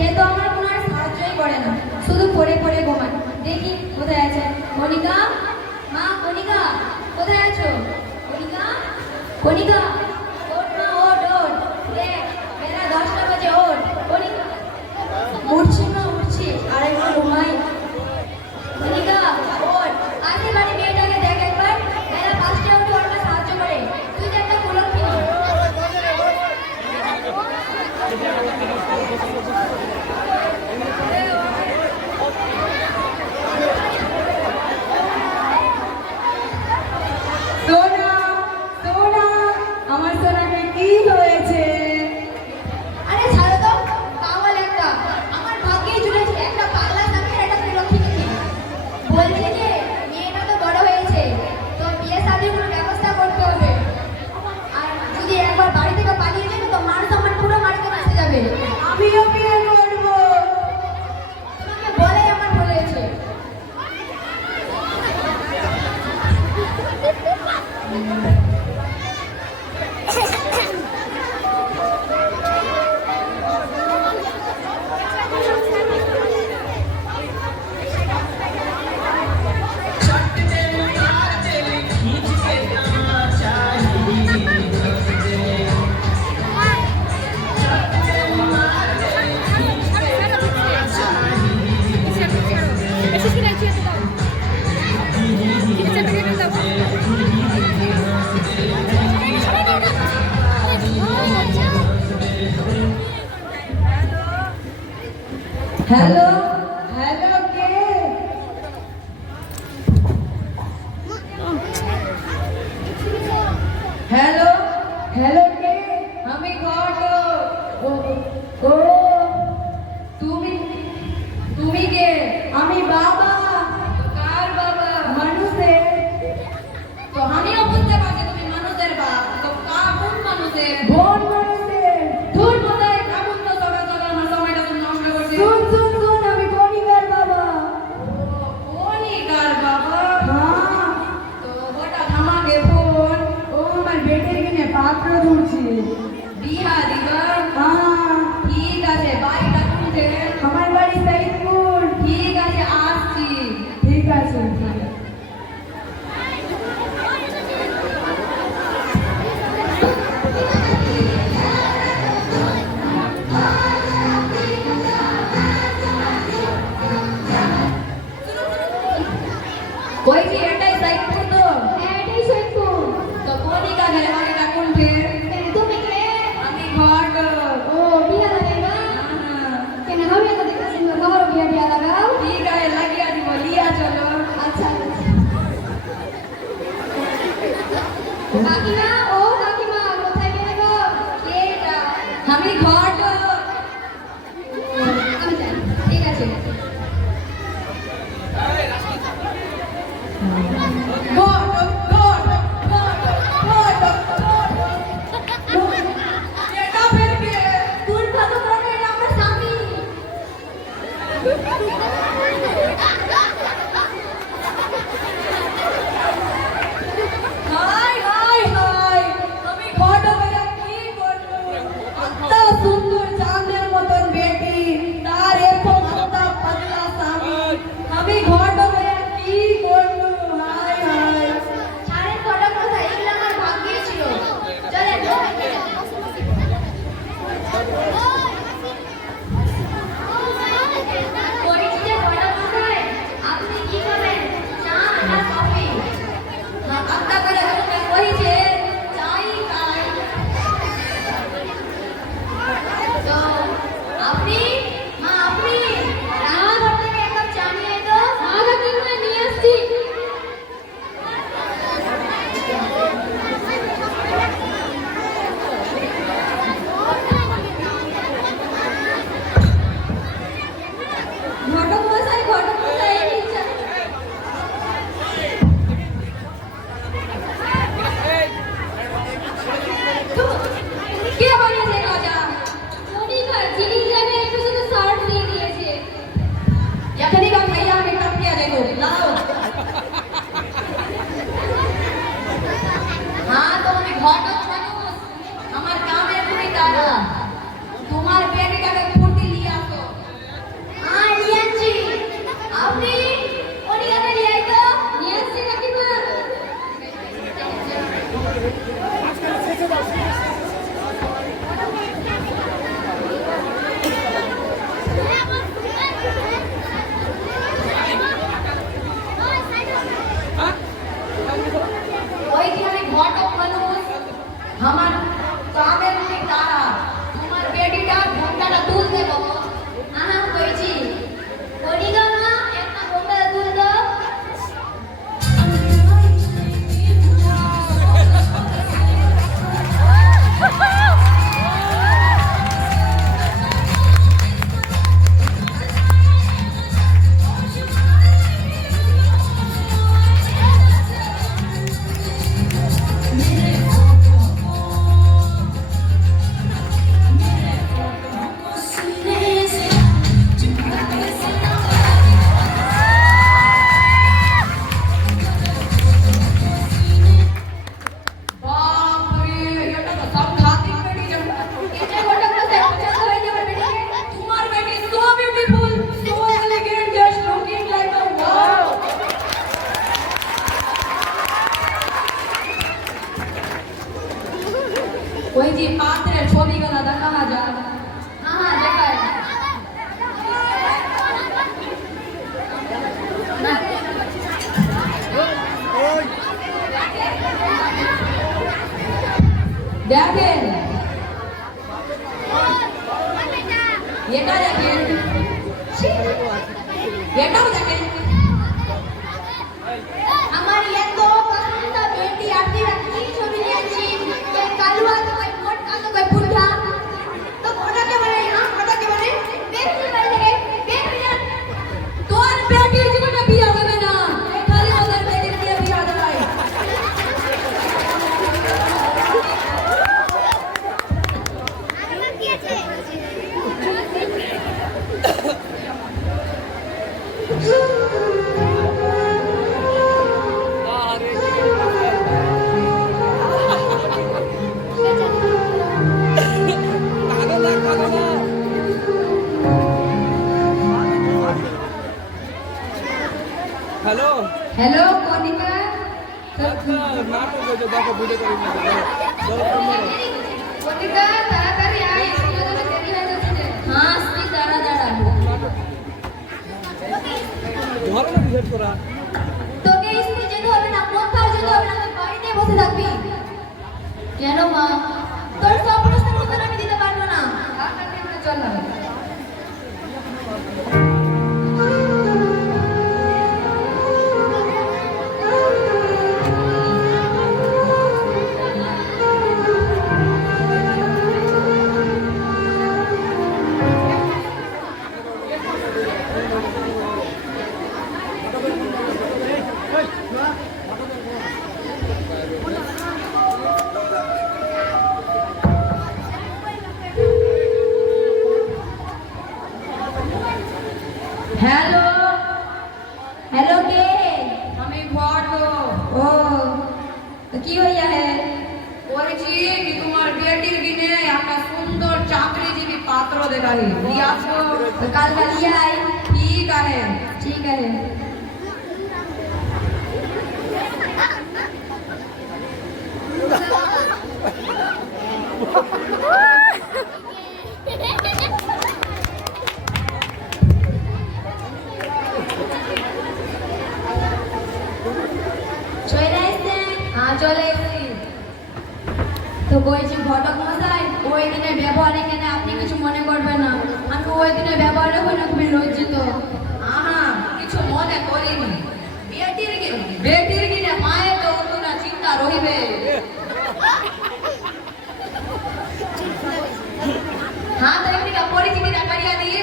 সে তো আমার কোনো আর সাহায্যই করে না, শুধু পড়ে পড়ে ঘুমায়। দেখি কোথায় আছে কণিকা। মা কণিকা, কোথায় আছো? কণিকা, কণিকা, ওঠ মা, ওঠ ওঠ, দেখ বেলা 10টা বাজে, ওঠ কণিকা। উঠছি মা, উঠছি, আর একটু ঘুমাই। কণিকা ওঠ, আসে বাড়ি মেয়েটাকে দেখ একবার, বেলা 5টায় উঠে ওর মা সাহায্য করে। তুই যে একটা কুলক্ষিনী। সোনা, সোনা, আমার সোনাকে কি হয়েছে? আরে ছাড়ো তো, পাগল একটা। আমার ভাগ্যেই জুটেছে একটা পাগলা স্বামী আর একটা কুলক্ষিনী। বলছি যে মেয়েটা তো বড় হয়েছে, তো বিয়ে শাদীর কোনো ব্যবস্থা করতে হবে। আর যদি একবার বাড়ি থেকে পালিয়ে যায় তো মান সম্মান পুরো মাটিতে মিশে যাবে। আমিও বিয়ে করবো। তোমাকে বলে আমার বলেছে। হ্যালো, হ্যালো, কে? হ্যালো, হ্যালো, কে? আমি ঘটক। ও, ও, তুমি তুমি কে? আমি বাবা। কার বাবা? মানুষের। তো আমিও বুঝতে পারছি তুমি মানুষের বাপ, তো কোন মানুষের? বোন মানুষের। দূর কোথায় কামুন তো সকাল সকাল আমার সময়টা তুমি নষ্ট করছে। শুন শুন শুন, আমি কণিকার বাবা। ও কণিকার বাবা? হ্যাঁ। তো হঠাৎ আমাকে ফোন, ও আমার বেটের কিনে পাত্র ধরছি বিয়া দিবা। হ্যাঁ ঠিক আছে, বাড়িটা কোনতে? আমার বাড়ি সাইদপুর। ঠিক আছে আসছি। ঠিক আছে। ওই যে এটাই সাইদপুর তো? হ্যাঁ এটাই সৈয়দপুর। তো কণিকা ঘরে বাড়িটা কোনতে? তুমি কে? আমি ঘটক। ও বিয়া লাগাইবা? কেন হবে না দেখতে সুন্দর, তোমারও বিয়া বিয়া লাগাও। ঠিক আছে, লাগিয়ে দিব, লিয়া চলো। আচ্ছা কাকিমা, ও কাকিমা, কোথায় গেলে গো? কে এটা? আমি ঘটক। আমি জানি, ঠিক আছে। ঘটক, ঘটক, ঘটক, ঘটক, ঘটক। এটা ফের কে? তুই কত বড়, এটা আমার স্বামী। হাই হাই হাই, আমি ঘটক হয়ে কি করব? এত সুন্দর চাঁদের মতন বেটি, তার এরকম মোটা পাতলা স্বামী, আমি ঘটক হয়ে কি করব? High high. যে পাত্রের ছবিগুলো দেখা যায়। হ্যাঁ দেখায় দেখেন এটা দেখেন, এটাও দেখেন। আমার ये तो पसंदीदा बेटी आती रखती छवि लियाची कोई कालवा तो कोई मोटा तो कोई बुढ़ा तो मोटा के बने हां मोटा के बने बेटी वाले देख लिया তোর বেটির জীবনে বিয়ে হবে না, খালি ওদের বেটির বিয়ে বিয়ে দেয়। হ্যালো হ্যালো কনিকা, নাটক হয়েছে দেখো ভিডিও করি কনিকা তাড়াতাড়ি আয়, স্কুলে যেতে দেরি হয়ে যাচ্ছে। हां स्त्री दाड़ा दाड़ा ধরো না ডিসাইড করা তোকে স্কুল যেতে হবে না কোথাও যেতে হবে না তুই বাড়িতে বসে থাকবি কেন মা তোর সব প্রশ্নের উত্তর আমি দিতে পারবো না চল না। হ্যালো हेलो के আমি ঘটক। ओ तो की होइया है বলেছি কি তোমার বেটির কিনে একটা সুন্দর চাকরিজীবী পাত্র দেখাই দিয়াছো। तो कल का लिया है ঠিক আছে ठीक है চলে আসছে হ্যাঁ চলে এসেছি। তো বলছি ঘটক মশাই ওই দিনের ব্যবহার এখানে আপনি কিছু মনে করবেন না আমি ওই দিনের ব্যবহারে হয়ে খুবই লজ্জিত আহা কিছু মনে করিনি, বেটির কিনে মায়ের তো না চিন্তা রহিবে। হ্যাঁ তো এমনি পরিচিতিটা করিয়া দিই।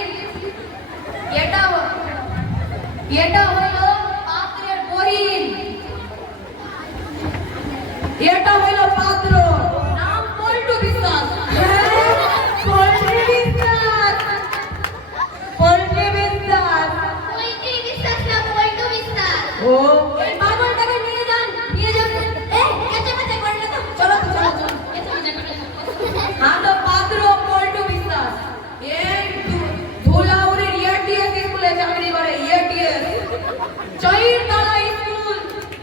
এটা হইল পাত্রের বহিন, এটা হইল পাত্র, নাম পল্টু বিশ্বাস। পল্টু বিশ্বাস, পল্টু বিশ্বাস। পল্টু বিশ্বাস না পল্টু বিশ্বাস ও এই পাগলটাকে নিয়ে যান, নিয়ে যান। এই কেচে মেচে করে না তো চলো তো চলো চলো কেচে মেচে করে না হ্যাঁ তো পাত্র পল্টু বিশ্বাস এই ধুলাউড়ির ইএটিএস স্কুলে চাকরি করে। ইএটিএস চাইর তালা স্কুল,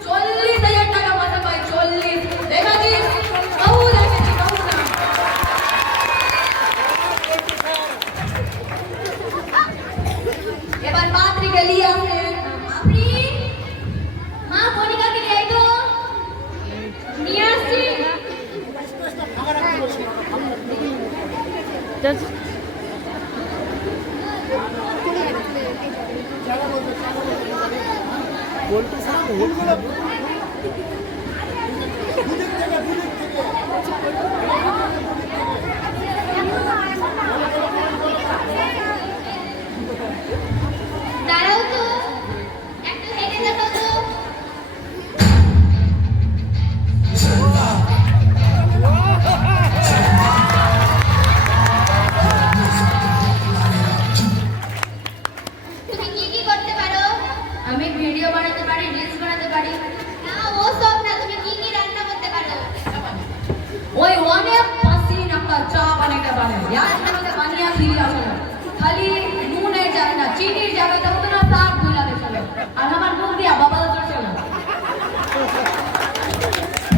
40,000 টাকা মাসে পায়। 40 দেখাছিস বহু দেখেছি বহু না। এবার পাত্রীকে নিয়ে আসে। আপনি মা কনিকাকে নিয়ে আই তো নিয়ে আসছি। বলতে সাথে হলগুলো দাঁড়াও তো একটু হেঁটে দেখো তো তুমি কি কি করতে পারো আমি ভিডিও বানাতে পারি, রিলস বানাতে পারি। না ও সব না তুমি কি কি রান্না করতে পারো ওই অনেক পাসিন একটা চা বানাতে পারে। একসাথে বানিয়ে দিই আসলে খালি নুনে যায় না, চিনির জায়গাতে মতো না প্লাট গুলাবে চলে। আর আমার মুখ দিয়া বাবা চলে।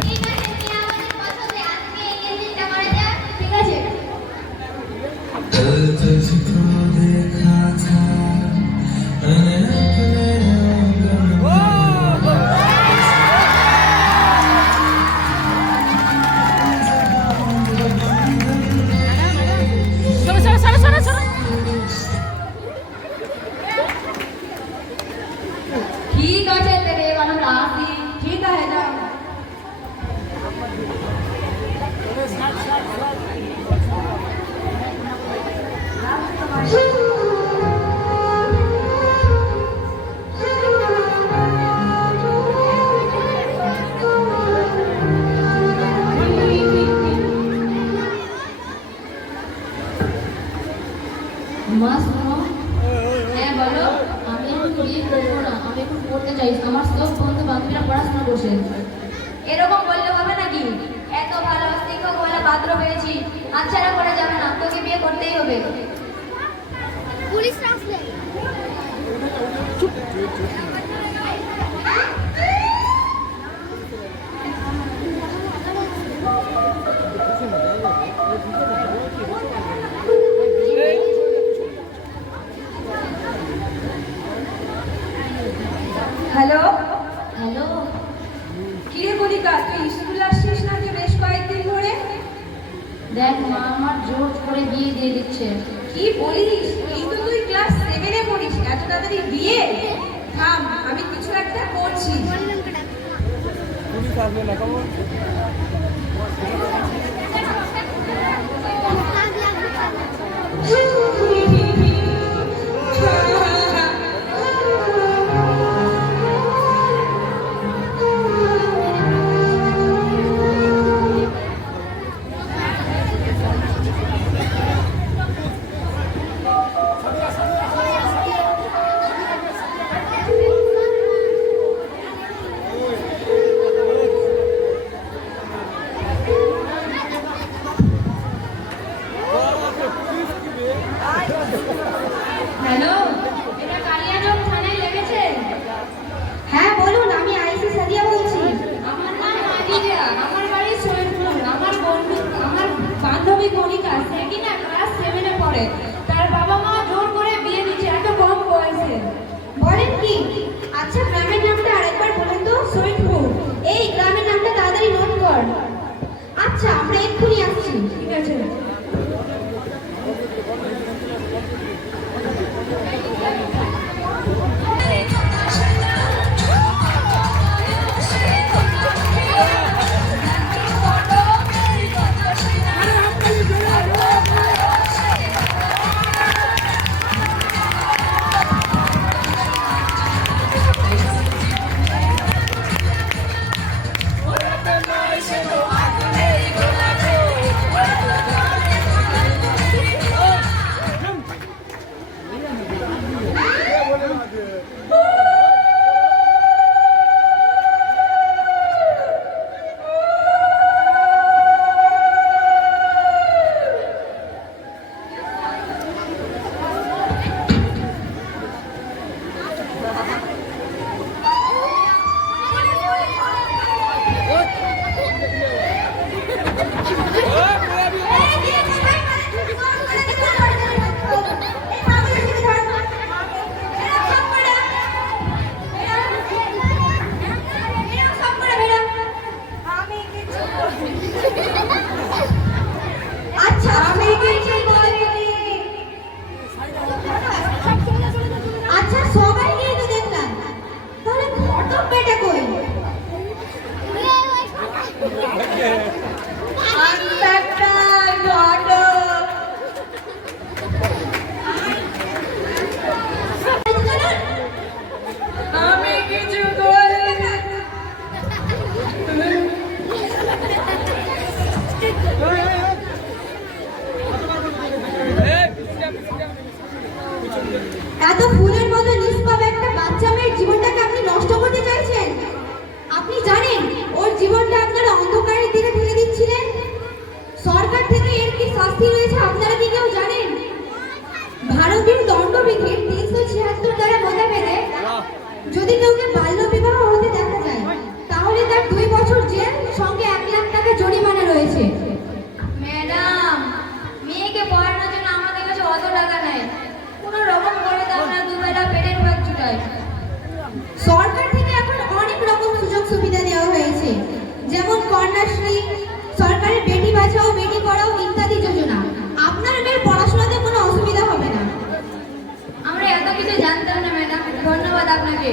ঠিক আছে তুমি আমাদের পছন্দে আজকে এই জিনিসটা করা যাক ঠিক আছে তেরে এবার আমরা আসি। ঠিক আছে যাও। মা শোনো, হ্যাঁ বলো। আমি এখন বিয়ে করবো না, আমি এখন পড়তে চাই। আমার সব বন্ধু বান্ধবীরা পড়াশোনা করছে। এরকম বললে হবে নাকি? এত ভালো শিক্ষক বলে পাত্র পেয়েছি, হাতছাড়া করা যাবে না, তোকে বিয়ে করতেই হবে। পুলিশ আসলে হ্যালো, হ্যালো, কি রে কণিকা, তুই স্কুল আসছিস না যে বেশ কয়েকদিন ধরে? দেখ মা আমার জোর করে বিয়ে দিয়ে দিচ্ছে। কি বলিস? এই তো তুই ক্লাস 7-এ পড়িস, এত তাড়াতাড়ি বিয়ে? থাম, আমি কিছু একটা করছি। পুলিশ আসবে না কেমন? হ্যালো, এটা কালিয়াচক থানায় লেগেছে? হ্যাঁ বলুন, আমি আইসি সাদিয়া বলছি। আমার নাম নাদিয়া, আমার বাড়ি সৈয়দপুর। আমার বান্ধবী কণিকা, সে কিনা ক্লাস 7-এ পড়ে। তার বাবা মা জোর করে বিয়ে দিচ্ছে এত কম বয়সে। বলেন কি? আচ্ছা, গ্রামের নামটা আরেকবার বলুন তো। সৈয়দপুর। এই গ্রামের নামটা তাড়াতাড়ি নোট কর। আচ্ছা, আমরা এক্ষুনি আসছি। ঠিক আছে। আচ্ছা, আমি কিছু বলিনি। আচ্ছা, সবাইকেই তো দেখলাম, তাহলে ঘটক বেটা কই? ইন্সপেক্টর ঘটক। আমি কিছু করিনি। এত ফুলের মতো নিষ্পাপ একটা বাচ্চা মেয়ের জীবনটাকে আপনি নষ্ট করতে চাইছেন? আপনি জানেন ওর জীবনটা আপনারা অন্ধকারের দিকে ঠেলে দিচ্ছিলেন? সরকার থেকে এর কি শাস্তি রয়েছে আপনারা কি কেউ জানেন? ভারতীয় দণ্ডবিধির 376 দ্বারা মোতাবেক যদি কাউকে বাল্য বিবাহ হতে দেখা যায়, তাহলে তার 2 বছর জেল সঙ্গে 1 লাখ টাকা জরিমানা রয়েছে। ম্যাডাম, মেয়েকে পড়ানোর জন্য আমাদের কাছে অত টাকা নেই। কোনো রকম করে দাও না, দুবেলা পেটের ভাত জুটাই। সরকার থেকে এখন অনেক রকম সুযোগ সুবিধা দেওয়া হয়েছে, যেমন কন্যাশ্রী, সরকারের বেটি বাঁচাও বেটি পড়াও ইত্যাদি যোজনা। আপনার মেয়ের পড়াশোনাতে কোনো অসুবিধা হবে না। আমরা এত কিছু জানতাম না ম্যাডাম, ধন্যবাদ আপনাকে।